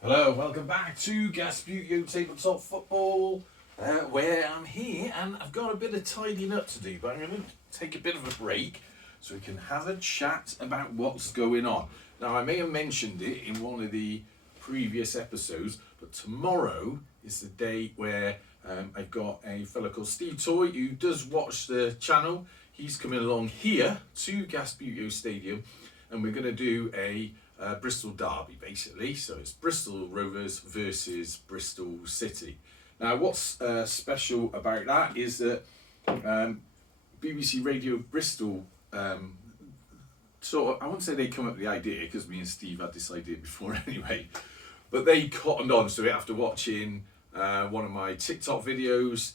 Hello, welcome back to Gasbbuteo Tabletop Football, where I'm here and I've got a bit of tidying up to do, but I'm going to take a bit of a break so we can have a chat about what's going on. Now, I may have mentioned it in one of the previous episodes, but tomorrow is the day where I've got a fellow called Steve Toye who does watch the channel. He's coming along here to Gasbbuteo Stadium and we're going to do a Bristol derby, basically. So it's Bristol Rovers versus Bristol City. Now, what's special about that is that BBC Radio Bristol I wouldn't say they come up with the idea, because me and Steve had this idea before anyway, but they cottoned on to it after watching one of my TikTok videos.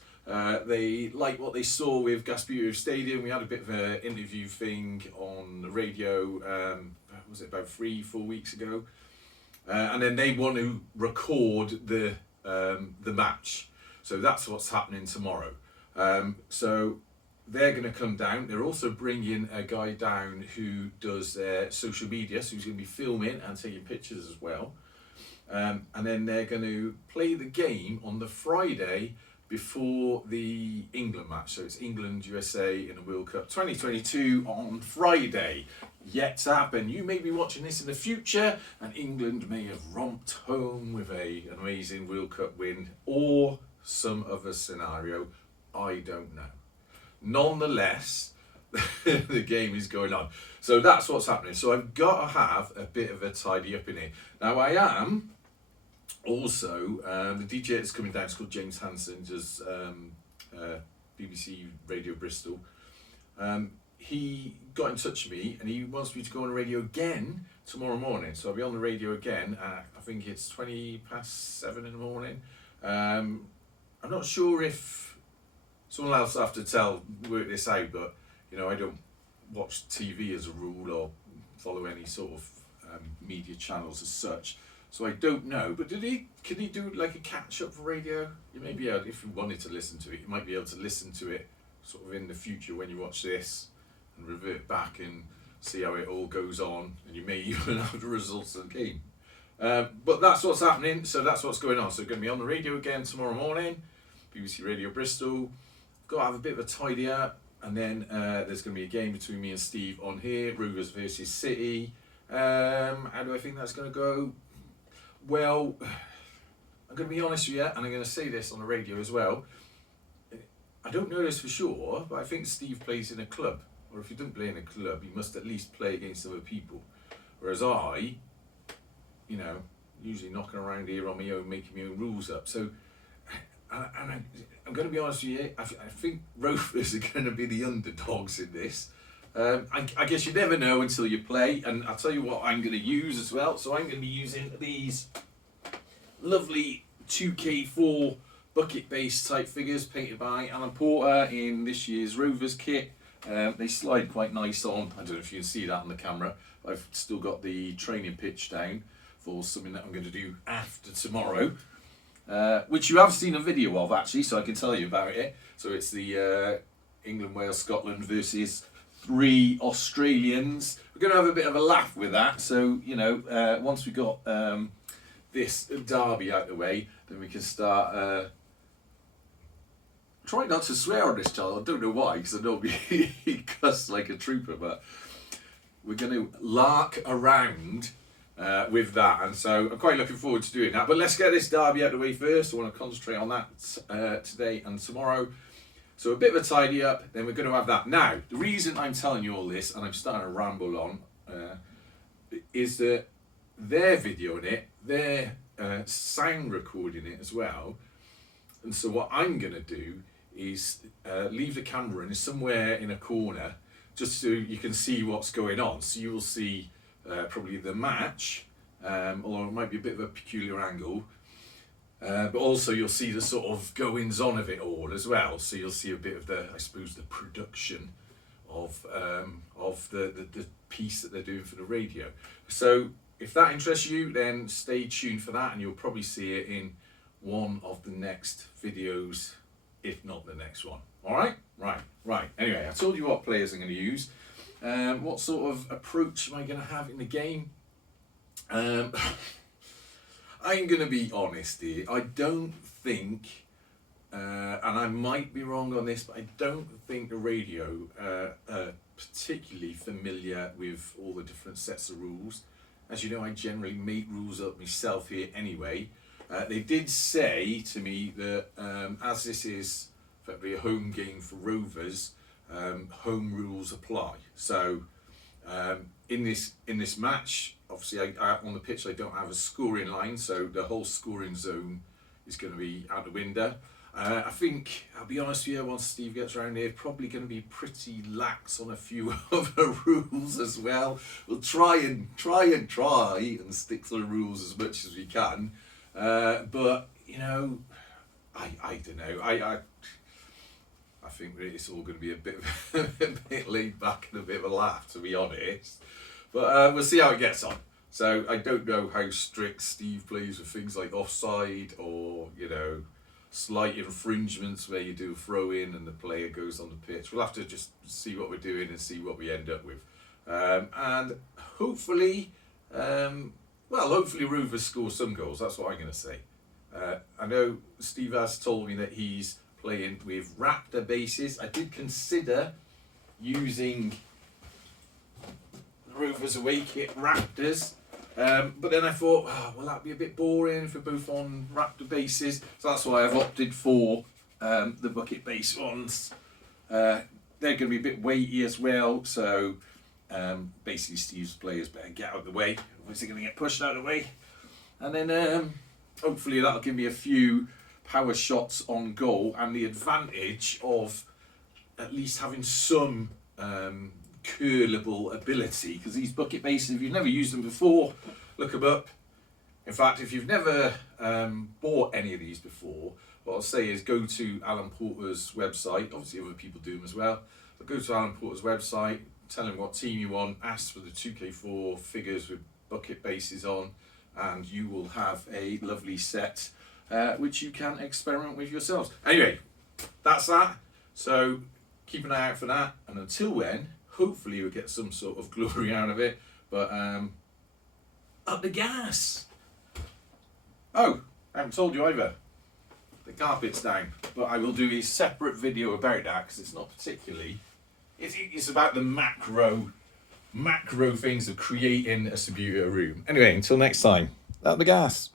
They liked what they saw with Gasbbuteo Stadium. We had a bit of an interview thing on the radio, was it about 3-4 weeks ago? And then they want to record the match. So that's what's happening tomorrow. So they're going to come down. They're also bringing a guy down who does their social media, so he's going to be filming and taking pictures as well. And then they're going to play the game on the Friday before the England match. So it's England-USA in the World Cup 2022 on Friday. Yet to happen. You may be watching this in the future and England may have romped home with an amazing World Cup win or some other scenario. I don't know. Nonetheless, the game is going on. So that's what's happening. So I've got to have a bit of a tidy up in here. Now I am also, the DJ that's coming down is called James Hanson, does BBC Radio Bristol. He got in touch with me and he wants me to go on the radio again tomorrow morning. So I'll be on the radio again at, I think it's 7:20 in the morning. I'm not sure if someone else will have to work this out, but you know, I don't watch TV as a rule or follow any sort of media channels as such. So I don't know, but can he do like a catch up for radio? You may be able, if you wanted to listen to it, you might be able to listen to it sort of in the future when you watch this and revert back and see how it all goes on, and you may even have the results of the game. But that's what's happening, so that's what's going on. So going to be on the radio again tomorrow morning, BBC Radio Bristol. Got to have a bit of a tidy up, and then there's going to be a game between me and Steve on here, Rovers versus City. How do I think that's going to go? Well, I'm going to be honest with you, and I'm going to say this on the radio as well. I don't know this for sure, but I think Steve plays in a club. Or if he doesn't play in a club, he must at least play against other people. Whereas I, you know, usually knocking around here on my own, making my own rules up. So, I'm going to be honest with you, I think Rovers are going to be the underdogs in this. I guess you never know until you play, and I'll tell you what I'm going to use as well. So I'm going to be using these lovely 2K4 bucket-based type figures painted by Alan Porter in this year's Rovers kit. They slide quite nice on. I don't know if you can see that on the camera. I've still got the training pitch down for something that I'm going to do after tomorrow, which you have seen a video of actually, so I can tell you about it. So it's the England, Wales, Scotland versus 3 Australians. We're going to have a bit of a laugh with that. So, you know, once we got this derby out the way, then we can start... Try not to swear on this channel. I don't know why, because I know he cuss like a trooper, but we're going to lark around with that, and so I'm quite looking forward to doing that. But let's get this derby out of the way first. I want to concentrate on that today and tomorrow. So a bit of a tidy up, then we're going to have that. Now, the reason I'm telling you all this, and I'm starting to ramble on, is that they're videoing it, they're sound recording it as well. And so what I'm going to do is leave the camera in somewhere in a corner just so you can see what's going on. So you will see probably the match, although it might be a bit of a peculiar angle, but also you'll see the sort of goings on of it all as well. So you'll see a bit of the, I suppose, the production of the piece that they're doing for the radio. So if that interests you, then stay tuned for that, and you'll probably see it in one of the next videos, if not the next one. All right? Right. Anyway, I told you what players I'm going to use. What sort of approach am I going to have in the game? I I'm going to be honest here. I don't think, and I might be wrong on this, but I don't think the radio are particularly familiar with all the different sets of rules. As you know, I generally make rules up myself here anyway. They did say to me that as this is effectively a home game for Rovers, home rules apply. So in this match, obviously I on the pitch I don't have a scoring line, so the whole scoring zone is going to be out the window. I think, I'll be honest with you, once Steve gets around here, probably going to be pretty lax on a few other rules as well. We'll try and stick to the rules as much as we can. But, you know, I don't know. I think it's all going to be a bit laid back and a bit of a laugh, to be honest. But we'll see how it gets on. So I don't know how strict Steve plays with things like offside or, you know, slight infringements where you do a throw in and the player goes on the pitch. We'll have to just see what we're doing and see what we end up with. And hopefully, hopefully Rovers score some goals. That's what I'm going to say. I know Steve has told me that he's playing with Raptor bases. I did consider using the Rovers away kit Raptors. But then I thought, well, that'd be a bit boring if we're both on Raptor bases. So that's why I've opted for the bucket base ones. They're going to be a bit weighty as well. So basically Steve's players better get out of the way. Otherwise they're going to get pushed out of the way. And then hopefully that'll give me a few power shots on goal and the advantage of at least having some curlable ability, because these bucket bases, if you've never used them before, look them up. In fact, if you've never bought any of these before, what I'll say is go to Alan Porter's website. Obviously other people do them as well, but go to Alan Porter's website, tell him what team you want, ask for the 2K4 figures with bucket bases on, and you will have a lovely set which you can experiment with yourselves. Anyway, that's that. So keep an eye out for that, and until then, hopefully you'll get some sort of glory out of it. But up the gas. Oh, I haven't told you either. The carpet's down, but I will do a separate video about that because it's not particularly. It's about the macro things of creating a Gasbbuteo room. Anyway, until next time, up the gas.